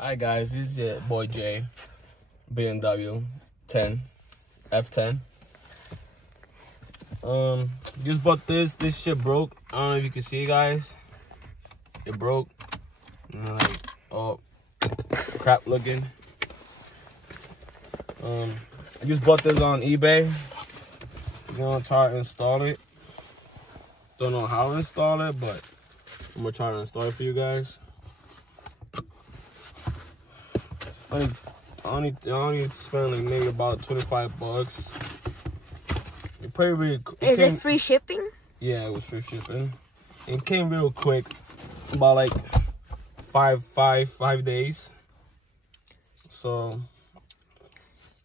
Hi guys, this is your boy Jay, BMW F10. Just bought this shit broke. I don't know if you can see, guys. It broke. Like, oh, crap looking. I just bought this on eBay. I'm gonna try to install it. Don't know how to install it, but I'm gonna try to install it for you guys. I only spent like maybe about $25. It pretty Is it free shipping? Yeah, it was free shipping. It came real quick, about like five days. So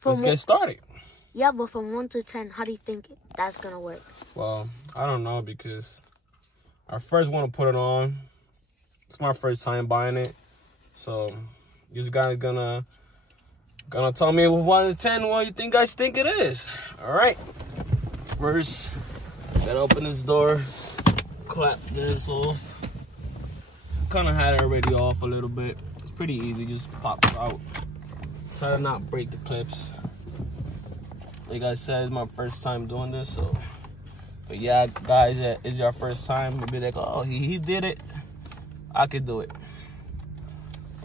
let's get started. Yeah, but from 1 to 10, how do you think that's gonna work? Well, I don't know, because I first want to put it on. It's my first time buying it, so you guys gonna tell me with 1 to 10 what you guys think it is. All right. First, gotta open this door, clap this off. Kind of had it already off a little bit. It's pretty easy, just pop it out. Try to not break the clips. Like I said, it's my first time doing this, so. But yeah, guys, it's your first time. You'll be like, oh, he did it. I could do it.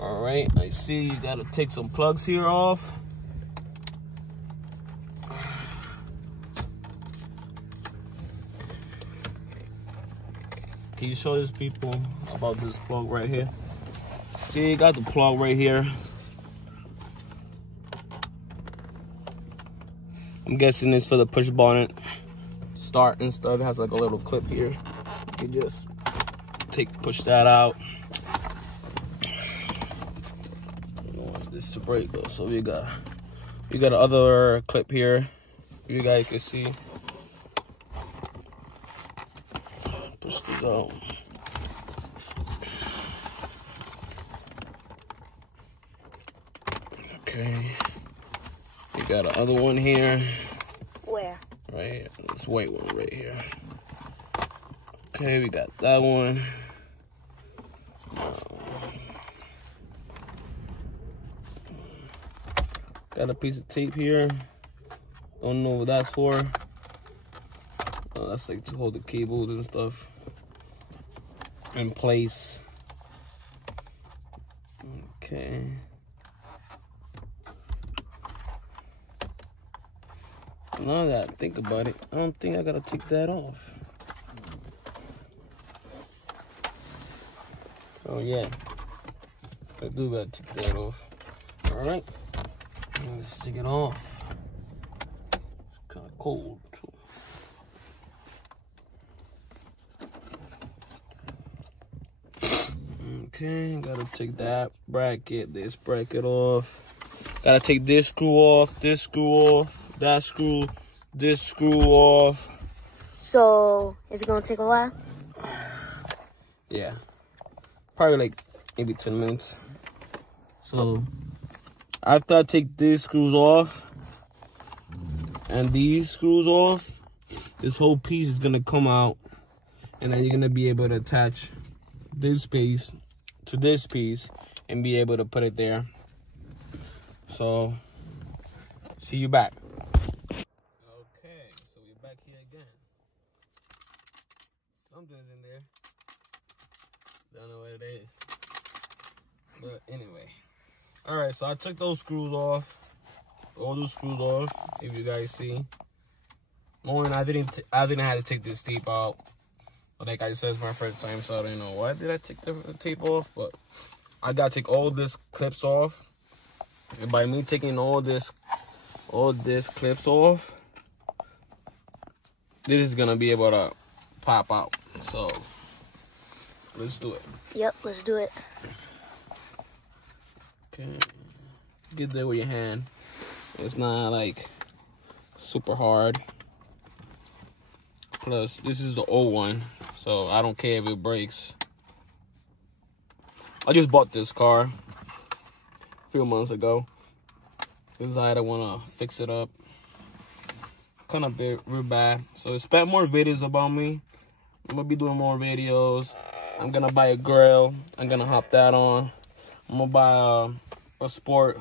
All right, I see you gotta take some plugs here off. Can you show these people about this plug right here? See, you got the plug right here. I'm guessing it's for the push button start and stuff. It has like a little clip here. You just push that out. I don't want this to break though. So we got another clip here. You guys can see. Push this out. Okay. We got another one here. Where? Right here. This white one right here. Okay, we got that one. Got a piece of tape here. Don't know what that's for. That's like to hold the cables and stuff in place. Okay. Now that I think about it, I don't think I gotta take that off. Oh yeah, I do gotta take that off. All right, let's take it off. It's kind of cold too. Okay, gotta take that bracket, this bracket off. Gotta take this screw off, this screw off, that screw, this screw off. So, is it gonna take a while? Yeah, probably like maybe 10 minutes. So, after I take these screws off and these screws off, this whole piece is gonna come out, and then you're gonna be able to attach this piece to this piece and be able to put it there. So, see you back. Okay, so we're back here again. Something's in there. Don't know what it is. But anyway. Alright, so I took those screws off. All those screws off, if you guys see. Morning, I didn't have to take this tape out. But like I said, it's my first time, so I don't know why did I take the tape off. But I gotta take all this clips off. And by me taking all this clips off, this is gonna be able to pop out. So let's do it. Yep, let's do it. Okay, get there with your hand. It's not like super hard. Plus, this is the old one, so I don't care if it breaks. I just bought this car a few months ago. Decided I want to fix it up. Kind of real bad. So expect more videos about me. I'm going to be doing more videos. I'm going to buy a grill. I'm going to hop that on. I'm gonna buy a spoiler.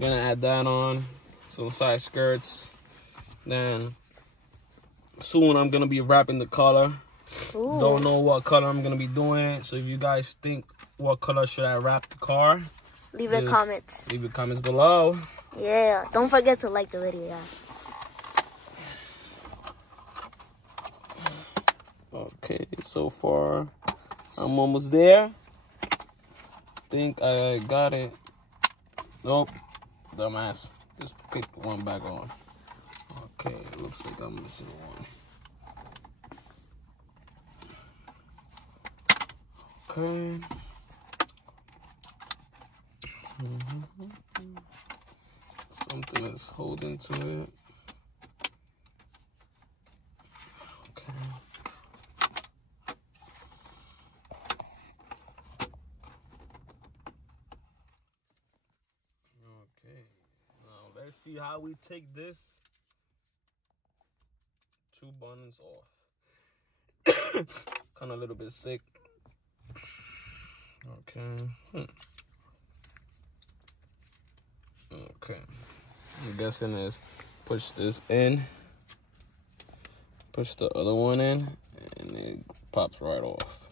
Gonna add that on. Some side skirts. Then soon I'm gonna be wrapping the color. Ooh. Don't know what color I'm gonna be doing it. So if you guys think what color should I wrap the car, leave your comments. Leave your comments below. Yeah, don't forget to like the video, guys. Okay, so far I'm almost there. Think I got it. Nope, dumbass. Just put one back on. Okay, looks like I'm missing one. Okay. Something is holding to it. Okay. Okay. Now let's see how we take this 2 buttons off. Kind of a little bit sick. Okay. Okay. I'm guessing is push this in, push the other one in, and it pops right off.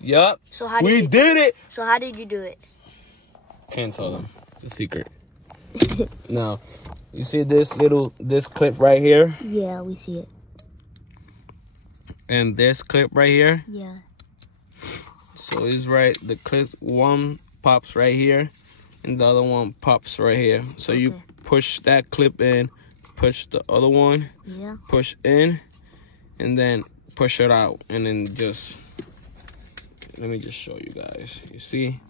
Yup. So how we did it. So how did you do it? Can't tell them. It's a secret. Now, you see this clip right here? Yeah, we see it. And this clip right here? Yeah. So it's right, the clip one pops right here and the other one pops right here. So okay. You push that clip in, push the other one, push in, and then push it out. And then just, let me just show you guys. You see,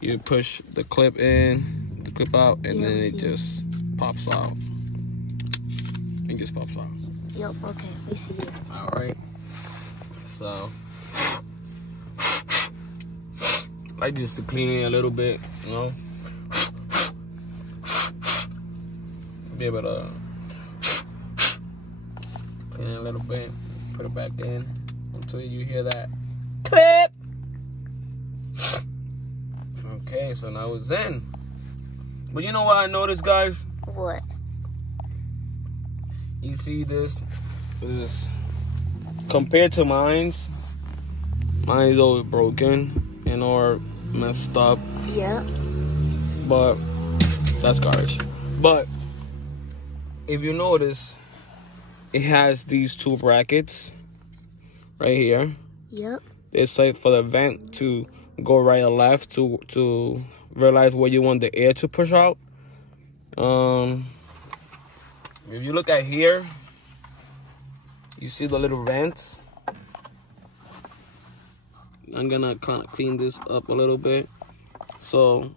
you push the clip in, the clip out, and then it just pops out. It just pops out. Yep, okay, we see it. All right. So, I like just to clean it a little bit, you know. Be able to clean it a little bit, put it back in until you hear that clip. Okay, so now it's in. But you know what I noticed, guys? What? You see this compared to mine's always broken and or messed up. Yeah. But that's garbage. But if you notice, it has these 2 brackets right here. Yep. It's like for the vent to go right or left to realize where you want the air to push out. If you look at here, you see the little vents. I'm gonna kind of clean this up a little bit. So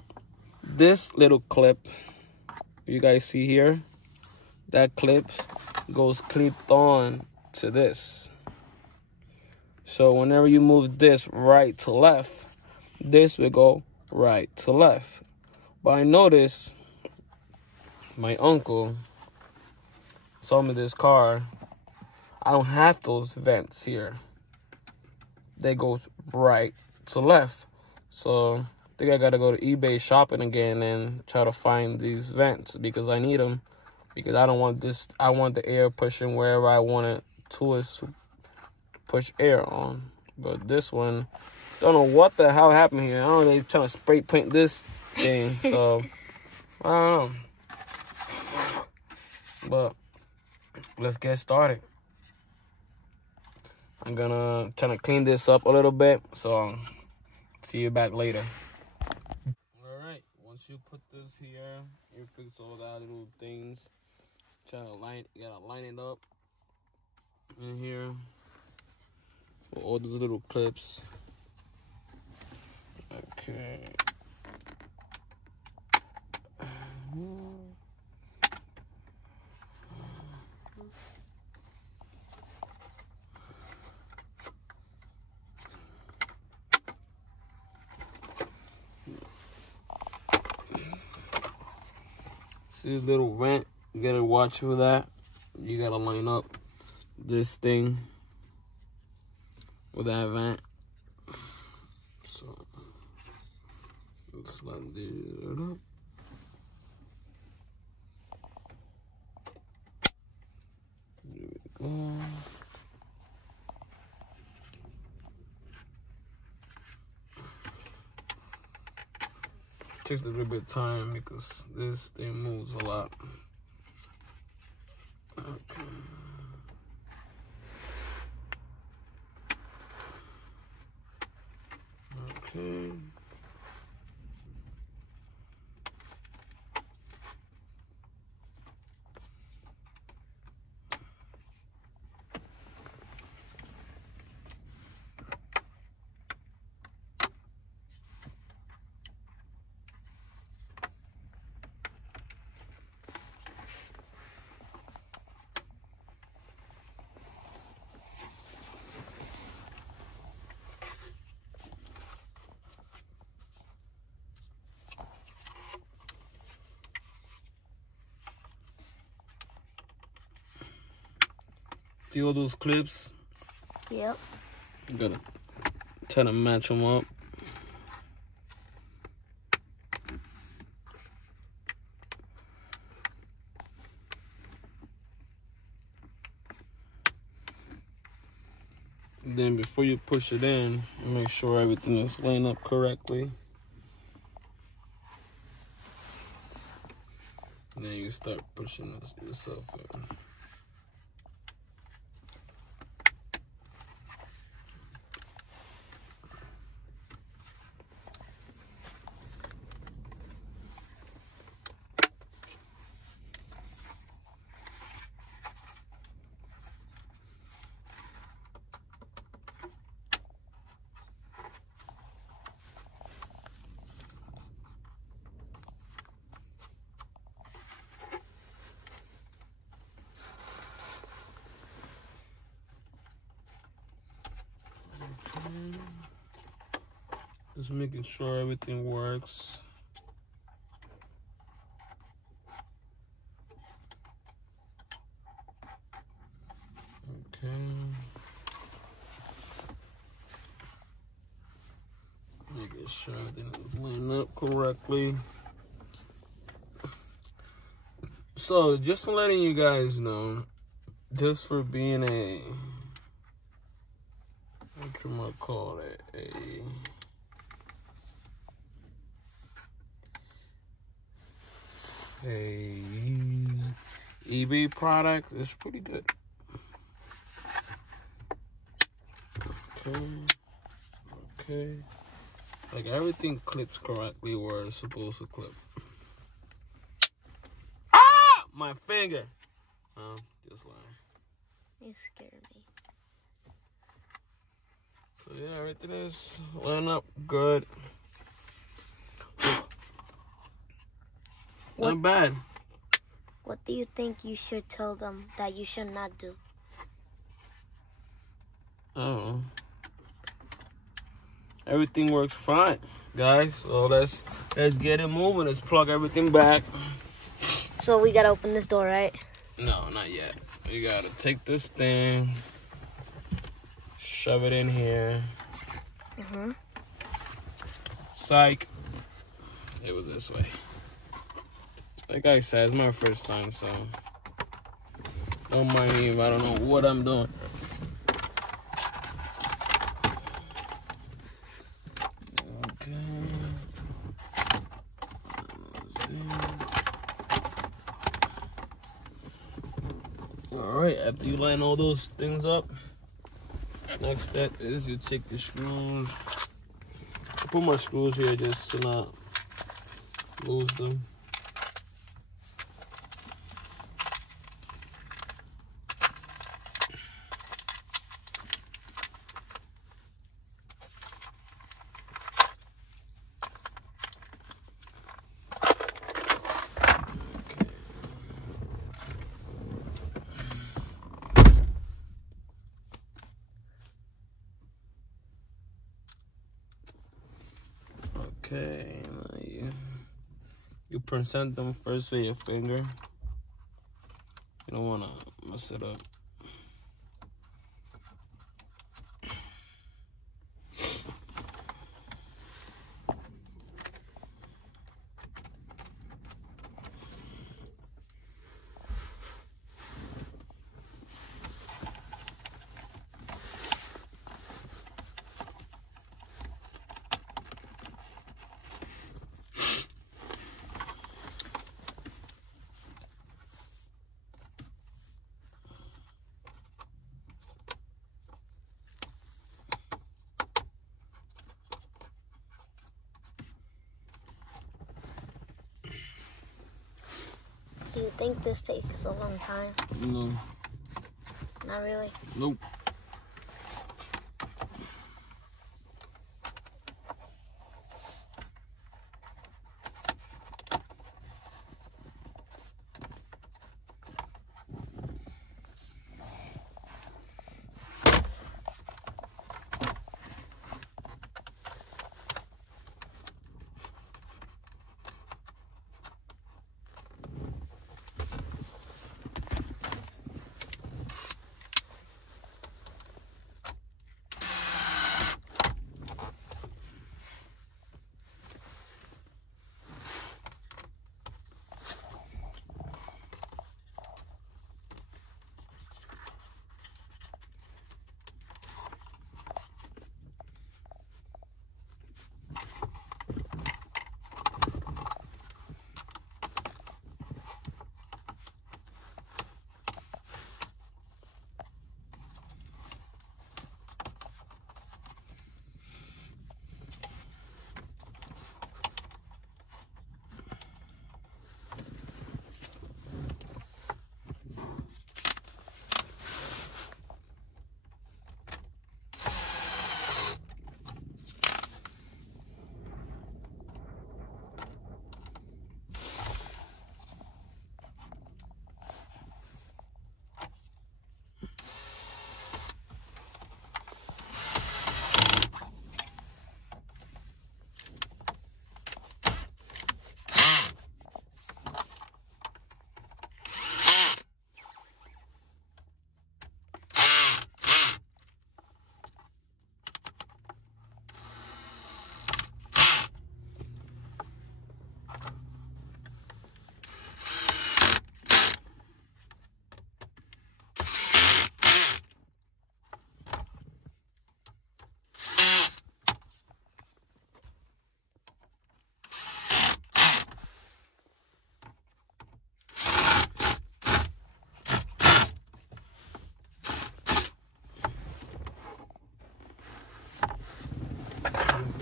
this little clip, you guys see here, that clip goes clipped on to this. So whenever you move this right to left, this will go right to left. But I noticed my uncle sold me this car. I don't have those vents here. They go right to left. So I think I gotta go to eBay shopping again and try to find these vents because I need them. Because I don't want this. I want the air pushing wherever I want it to push air on. But this one, don't know what the hell happened here. I don't know, they trying to spray paint this thing. So I don't know. But let's get started. I'm gonna try to clean this up a little bit. So see you back later. All right. Once you put this here, you fix all that little things. Try to you gotta line it up in here. All those little clips. Okay. See this little vent? You gotta watch for that. You gotta line up this thing with that vent. So Let's line it up. There we go. Takes a little bit of time because this thing moves a lot. Okay. Okay. See all those clips? Yep. You gotta try to match them up. Then before you push it in, you make sure everything is lined up correctly. And then you start pushing yourself in. Just making sure everything works. Okay. Making sure everything is lined up correctly. So, just letting you guys know, just for being a, what you might call it, a eBay product, is pretty good. Okay. Like everything clips correctly where it's supposed to clip. Ah! My finger! Oh, just lying. You scared me. So yeah, everything is lined up good. Not bad. What do you think you should tell them that you should not do? Oh. Everything works fine, guys. So let's get it moving. Let's plug everything back. So we gotta open this door, right? No, not yet. We gotta take this thing, shove it in here. Psych. It was this way. Like I said, it's my first time, so don't mind me if I don't know what I'm doing. Alright, after you line all those things up, next step is you take the screws. I put my screws here just to not lose them. Okay, you present them first with your finger. You don't want to mess it up. think this takes a long time? No. Not really. Nope.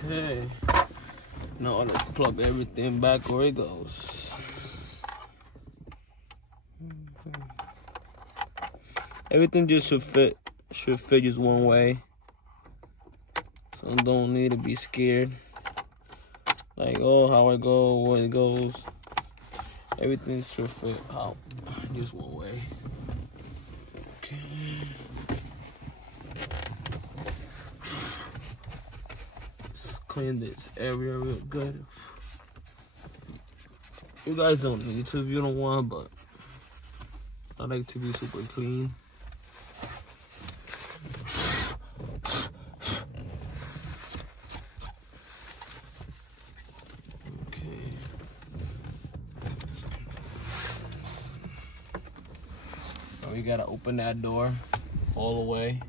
Okay. Now let's plug everything back where it goes. Everything just should fit just one way. So don't need to be scared. Like, oh, how it go, where it goes. Everything should fit out just one way. Okay. Let's clean this area real good. You guys don't need to if you don't want, but I like to be super clean. We gotta open that door all the way.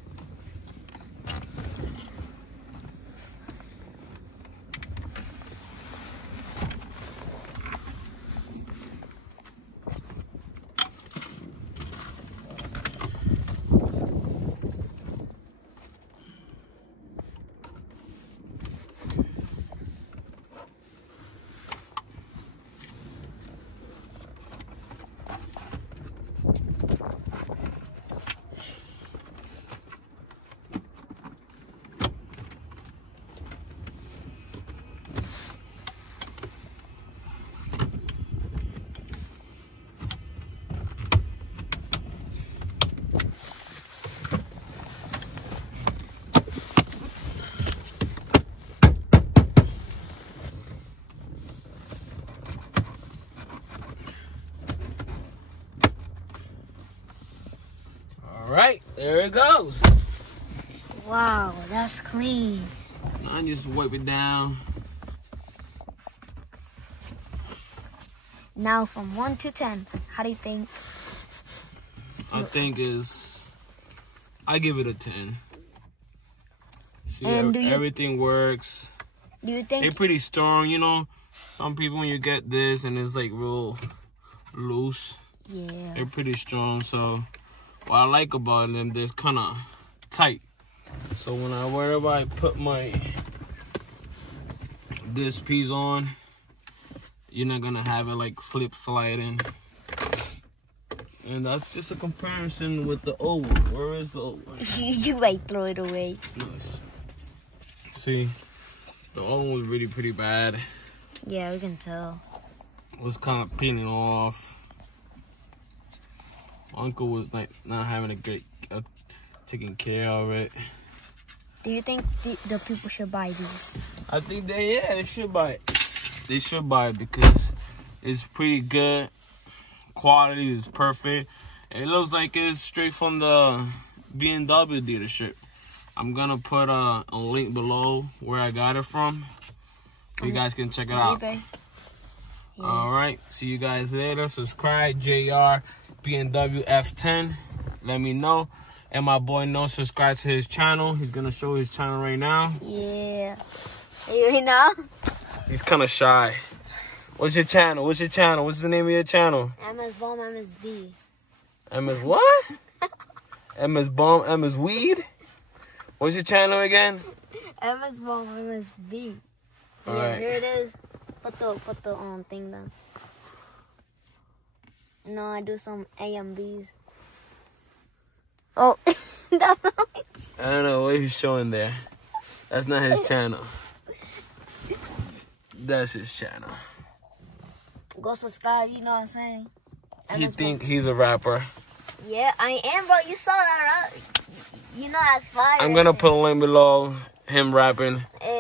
Right, there it goes. Wow, that's clean. Now I just wipe it down. Now from 1 to 10, how do you think? I think I give it a 10. See, and everything works. Do you think they're pretty strong, you know? Some people, when you get this and it's like real loose, yeah, they're pretty strong. So what I like about them, they're kind of tight. So wherever I put this piece on, you're not gonna have it like slip sliding. And that's just a comparison with the old one. Where is the old one? You like throw it away. Nice. See, the old one was really pretty bad. Yeah, we can tell. It was kind of peeling off. Uncle was like not having a great taking care of it. Do you think the people should buy these? I think they should buy it. They should buy it because it's pretty good. Quality is perfect. It looks like it's straight from the BMW dealership. I'm gonna put a link below where I got it from. So you guys can check it out. Yeah. Alright, see you guys later. Subscribe, JR BMW F10. Let me know. And my boy knows, subscribe to his channel. He's gonna show his channel right now. Yeah. You know? He's kind of shy. What's your channel? What's your channel? What's the name of your channel? MS Bomb, MSV. MS what? MS Bomb, MS Weed? What's your channel again? MS Bomb, MSV. All Yeah, right. here it is. Put the thing down. No, I do some AMBs. Oh, that's not it. I don't know what he's showing there. That's not his channel. That's his channel. Go subscribe, you know what I'm saying? You think he's a rapper? Yeah, I am, bro. You saw that, right? You know that's fire. I'm gonna put a link below him rapping. Yeah.